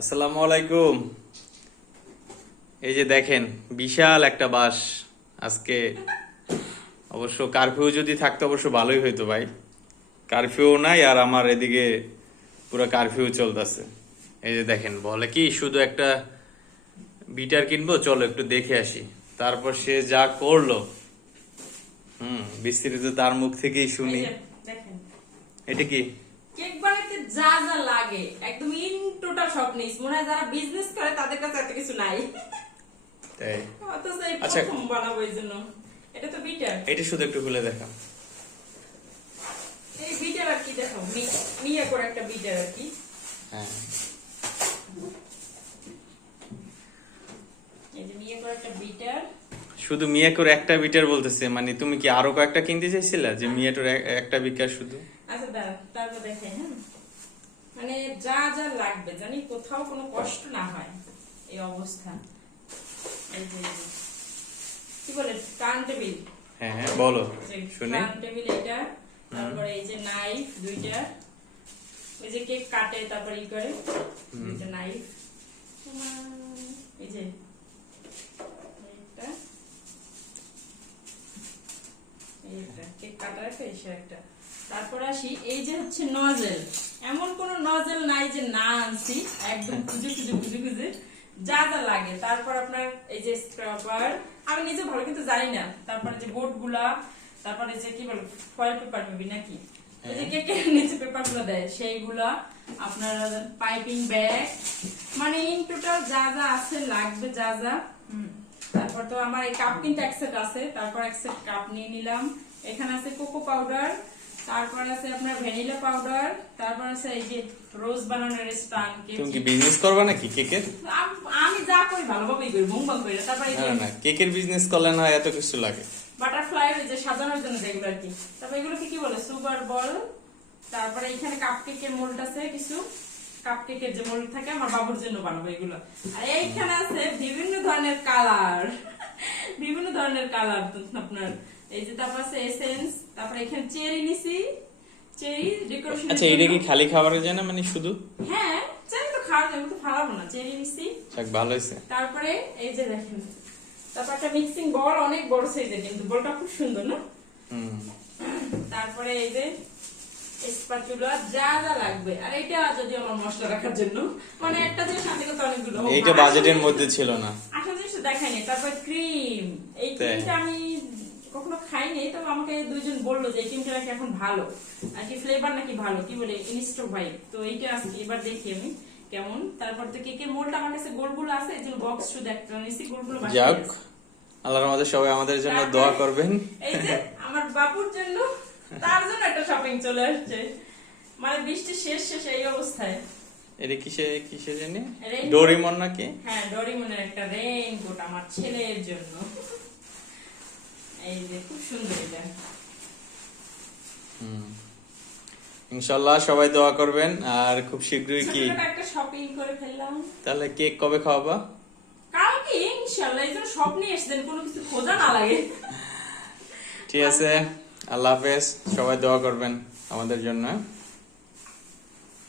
আসসালামু আলাইকুম। এই যে দেখেন বিশাল একটা বাস। আজকে অবশ্য কারফিউ যদি থাকতো অবশ্য ভালোই হইতো ভাই। কারফিউ নাই আর আমার এদিকে পুরো কারফিউ চলতেছে। এই যে দেখেন বলে কি শুধু একটা বিটার কিনবো, চলো একটু দেখে আসি। তারপর সে যা করলো, বিস্তারিত তার মুখ থেকেই শুনি। এই যে দেখেন এটা কি? কেক বানাতে যা যা লাগে একদম ইন টোটাল সব নিস। মনে হয় যারা বিজনেস করে তাদের কাছে এত কিছু নাই। তাই? অথচ এই আচ্ছা। প্রথম বানাবো এই জন্য। এটা তো বিটার। এটা শুধু একটু খুলে দেখাও। এই বিটার আর কি দেখো, মিয়া করে একটা বিটার আর কি। হ্যাঁ, এই যে মিয়া করে একটা বিটার। শুধু মিয়াকোর একটা বিটার বলতেছে, মানে তুমি কি আরো কয়েকটা কিনতে চাইছিলা যে মিয়াটোর একটা বিকার শুধু? আচ্ছা দাঁড়া, তারপর দেখাই। হ্যাঁ, মানে যা যা লাগবে জানি কোথাও কোনো কষ্ট না হয় এই অবস্থা। এই যে কি বলে টার্ন টেবিল। হ্যাঁ হ্যাঁ বলো শুনি। টার্ন টেবিল এটা, তারপরে এই যে নাইফ দুইটা, ওই যে কেক কাটে তারপর ই করে দুইটা নাইফ, এই যে এইটা কেক কাটার একটা। তারপর আসি এই যে হচ্ছে নজেল। এমন কোন নজেল নাই যে না আনছি, একদম খুঁজে খুঁজে খুঁজে খুঁজে যা যা লাগে। তারপর আপনার এই যে স্ক্রাবার, আমি নিজে ভালো কিন্তু জানি না। তারপরে যে বোর্ড গুলা, তারপরে যে কি বলে ফয়েল পেপার মেবি নাকি, এই যে কেকের নিচে পেপার গুলো দেয় সেইগুলা, আপনার পাইপিং ব্যাগ, মানে ইন টোটাল যা যা আছে লাগবে যা যা। তারপর তো আমার এই কাপ কিন্তু এক সেট আছে, তারপর এক সেট কাপ নিয়ে নিলাম। এখানে আছে কোকো পাউডার, তারপর আছে আপনার ভ্যানিলা পাউডার, তারপর আছে এই যে রোজ বানানোর স্টান। তুমি কি বিজনেস করবা নাকি কেকের? আমি যা করি ভালোভাবেই করি, বুম করে। তারপর এই যে না না, কেকের বিজনেস করলে না এত কিছু লাগে। বাটারফ্লাই, এই যে সাজানোর জন্য যেগুলো আর কি। তারপর এগুলো কি বলে সুগার বল। তারপরে এখানে কাপ কেকের মোল্ড আছে কিছু, কাপ কেকের যে মোল্ড থাকে আমার বাবুর জন্য বানাবো এগুলো। আর এইখানে আছে বিভিন্ন ধরনের কালার, বিভিন্ন ধরনের কালার আপনার। এই যে তারপর আছে এসেন্স, তারপর এখানে চেরি নিছি, চেরি ডেকোরেশন। আচ্ছা, এটা কি খালি খাবারের জন্য মানে শুধু? হ্যাঁ, চেরি তো খাওয়ার জন্য, তো ফালাবো না। চেরি নিছি, যাক ভালো হয়েছে। তারপরে এই যে দেখেন, তারপর একটা মিক্সিং বল, অনেক বড় সাইজের কিন্তু বলটা খুব সুন্দর না। তারপরে এই যে স্প্যাচুলা, যা যা লাগবে। আর এটা যদি আমার মশলা রাখার জন্য, মানে একটা জিনিস আনতে করতে অনেকগুলো। এইটা বাজেটের মধ্যে ছিল না। আসল জিনিস দেখাইনি। তারপর ক্রিম, এই ক্রিমটা আমি কখনো খাইনি, তবে আমাকে দুইজন বললো যে এই ক্রিমটা নাকি এখন ভালো আর কি, ফ্লেভার নাকি ভালো, কি বলে ইনস্টো ভাইব। তো এইটা আজকে এবার দেখি আমি কেমন। তারপর তো কেকের মোল্ড আমার কাছে গোলগুলো আছে, এই জন্য বক্স শুধু একটা নিছি, গোলগুলো বাকি যাক, আছে। আল্লাহর রহমতে সবাই আমাদের জন্য দোয়া করবেন। এই যে আমার বাবুর জন্য, তার জন্য একটা শপিং চলে আসছে। মানে বৃষ্টি শেষ শেষ এই অবস্থায়। এটা কিসে জানি Raincoat। ডোরিমন নাকি? হ্যাঁ, ডোরিমনের একটা রেইনকোট আমার ছেলের জন্য। এই যে খুব সুন্দর এটা। ইনশাআল্লাহ সবাই দোয়া করবেন। আর খুব শীঘ্রই কি ছোটখাটো একটা শপিং করে ফেললাম। তাহলে কেক কবে খাওয়াবা? কালকে ইনশাআল্লাহ। এই জন্য সব নিয়ে এসেছেন, কোনো কিছু খোঁজা না লাগে। ঠিক আছে, আল্লাহ হাফেজ। সবাই দোয়া করবেন আমাদের জন্য।